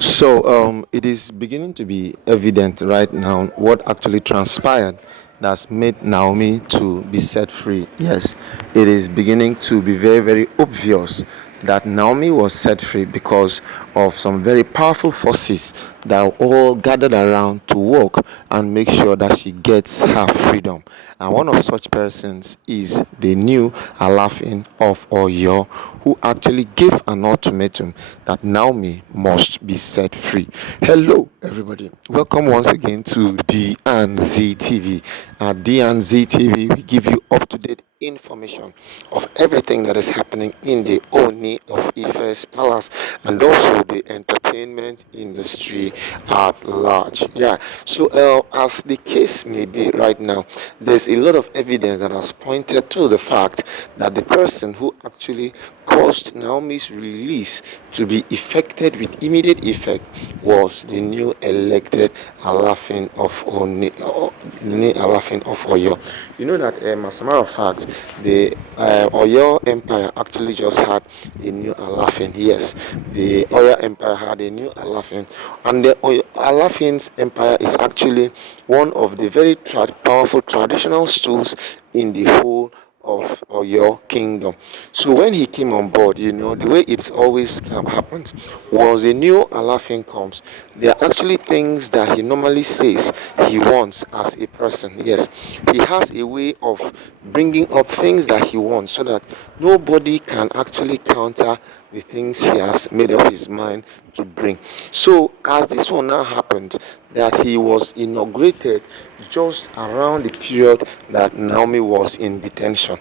So it is beginning to be evident right now what actually transpired that's made Naomi to be set free. Yes, it is beginning to be very, very obvious that Naomi was set free because of some very powerful forces that all gathered around to work and make sure that she gets her freedom. And one of such persons is the new Alaffin of Oyo, who actually gave an ultimatum that Naomi must be set free. Hello, everybody. Welcome once again to D and Z TV. At D and Z TV, we give you up to date information of everything that is happening in the Oni of Ife's palace and also the entertainment industry at large. Yeah, so as the case may be right now, there's a lot of evidence that has pointed to the fact that the person who actually caused Naomi's release to be effected with immediate effect was the new elected Alaffin of Oni, the Alaffin of Oyo. You know that, as a matter of fact, the Oyo Empire actually just had a new Alaffin. Yes, the Oyo Empire had a new Alaffin, and the Alaffin's empire is actually one of the very powerful traditional stools in the whole of Oyo kingdom. So when he came on board, the way it's always happens was a new Alafin comes. There are actually things that he normally says he wants as a person. Yes, he has a way of bringing up things that he wants so that nobody can actually counter the things he has made up his mind to bring. So as this one now happened, that he was inaugurated just around the period that Naomi was in detention.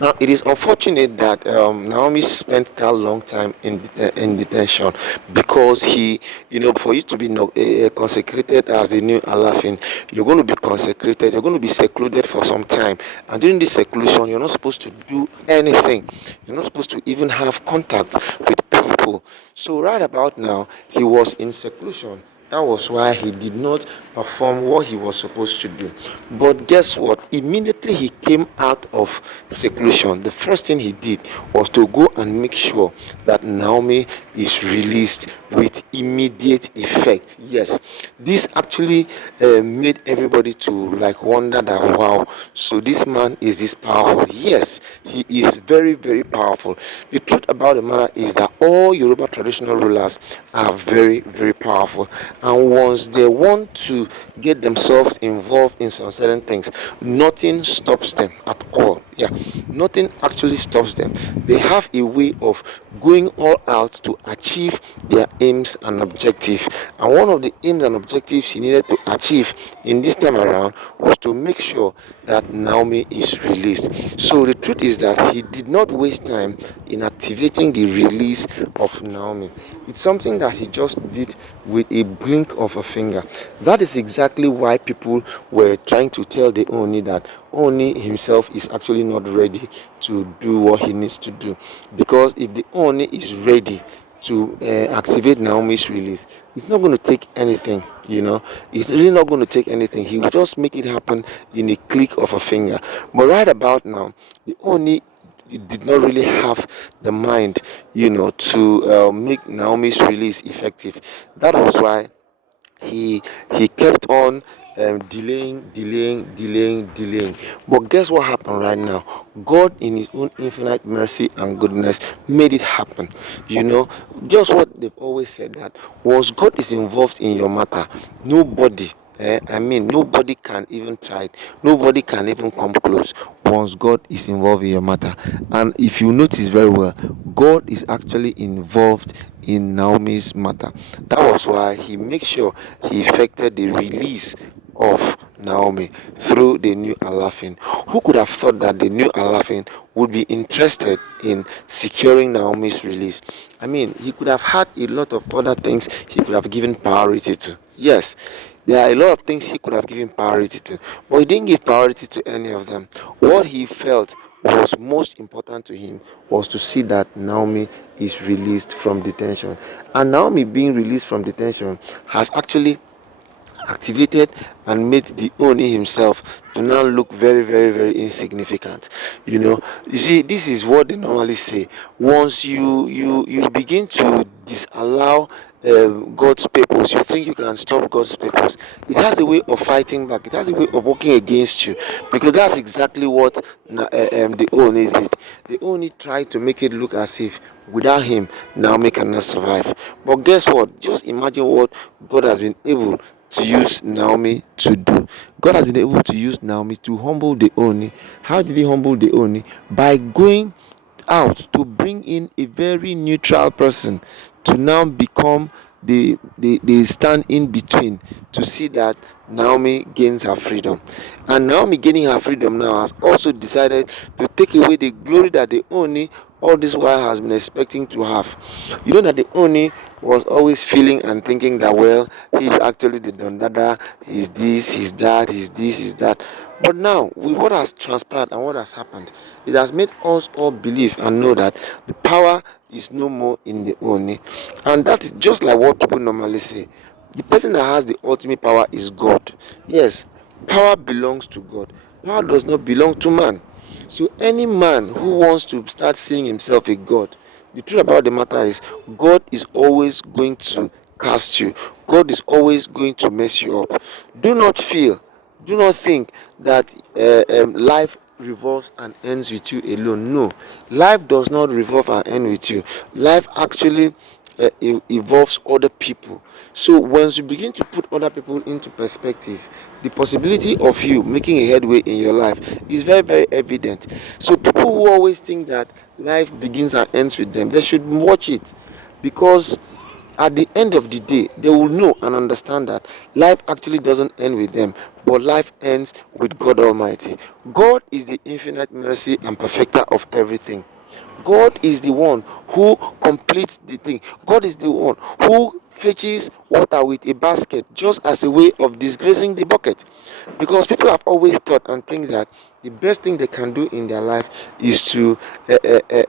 Now, it is unfortunate that Naomi spent that long time in detention because for you to be consecrated as the new Alafin, you're going to be consecrated, you're going to be secluded for some time. And during this seclusion, you're not supposed to do anything. You're not supposed to even have contact with people. So, right about now, he was in seclusion. That was why he did not perform what he was supposed to do. But guess what? Immediately he came out of seclusion, the first thing he did was to go and make sure that Naomi is released with immediate effect. Yes, this actually made everybody to like wonder that wow, so this man is this powerful. Yes, he is very, very powerful. The truth about the matter is that all Yoruba traditional rulers are very, very powerful, and once they want to get themselves involved in some certain things, nothing stops them at all. Yeah, nothing actually stops them. They have a way of going all out to achieve their aims and objectives. And one of the aims and objectives he needed to achieve in this time around was to make sure that Naomi is released. So the truth is that he did not waste time in activating the release of Naomi. It's something that he just did with a blink of a finger. That is exactly why people were trying to tell the Oni that Oni himself is actually not ready to do what he needs to do. Because if the Oni is ready to activate Naomi's release, it's not going to take anything. It's really not going to take anything. He will just make it happen in a click of a finger. But right about now, the Oni did not really have the mind, to make Naomi's release effective. That was why he he kept on delaying. But guess what happened right now? God, in His own infinite mercy and goodness, made it happen. You know, just what they've always said that once God is involved in your matter, nobody. I mean, nobody can even try it. Nobody can even come close once God is involved in your matter. And if you notice very well, God is actually involved in Naomi's matter. That was why he made sure he effected the release of Naomi through the new Alaffin. Who could have thought that the new Alaffin would be interested in securing Naomi's release? I mean, he could have had a lot of other things he could have given priority to. Yes, there are a lot of things he could have given priority to, but he didn't give priority to any of them. What he felt was most important to him was to see that Naomi is released from detention. And Naomi being released from detention has actually activated and made the Oni himself to now look very, very, very insignificant. You see, this is what they normally say. Once you begin to disallow God's purpose, you think you can stop God's purpose, it has a way of fighting back. It has a way of working against you, because that's exactly what the Oni did. The Oni tried to make it look as if without him, Naomi cannot survive. But guess what? Just imagine what God has been able to use Naomi to do. God has been able to use Naomi to humble the Oni. How did he humble the Oni? By going out to bring in a very neutral person to now become the stand in between to see that Naomi gains her freedom. And Naomi gaining her freedom now has also decided to take away the glory that the Oni all this while has been expecting to have. You know that the Oni was always feeling and thinking that, well, he's actually the Don Dada, he's this, he's that, he's this, he's that. But now, with what has transpired and what has happened, it has made us all believe and know that the power is no more in the Oni. And that is just like what people normally say. The person that has the ultimate power is God. Yes, power belongs to God. Power does not belong to man. So any man who wants to start seeing himself a God, the truth about the matter is God is always going to cast you. God is always going to mess you up. Do not feel, do not think that life revolves and ends with you alone. No, life does not revolve and end with you. Life actually involves other people. So once you begin to put other people into perspective, the possibility of you making a headway in your life is very, very evident. So people who always think that life begins and ends with them, they should watch it, because at the end of the day they will know and understand that life actually doesn't end with them, but life ends with God Almighty. God is the infinite mercy and perfecter of everything. God is the one who completes the thing. God is the one who fetches water with a basket just as a way of disgracing the bucket. Because people have always thought and think that the best thing they can do in their life is to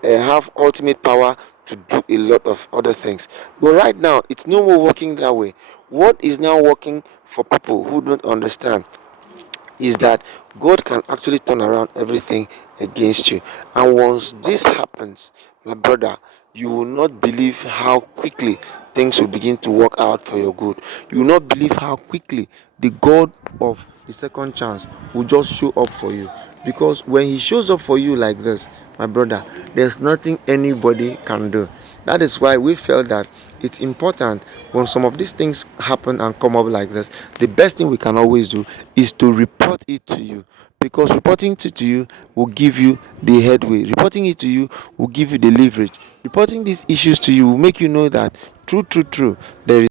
have ultimate power to do a lot of other things. But right now, it's no more working that way. What is now working for people who don't understand is that God can actually turn around everything against you. And once this happens, my brother, you will not believe how quickly things will begin to work out for your good. You will not believe how quickly the God of the second chance will just show up for you. Because when he shows up for you like this, my brother, there's nothing anybody can do. That is why we felt that it's important when some of these things happen and come up like this, the best thing we can always do is to report it to you, because reporting it to you will give you the headway. Reporting it to you will give you the leverage. Reporting these issues to you will make you know that true, there is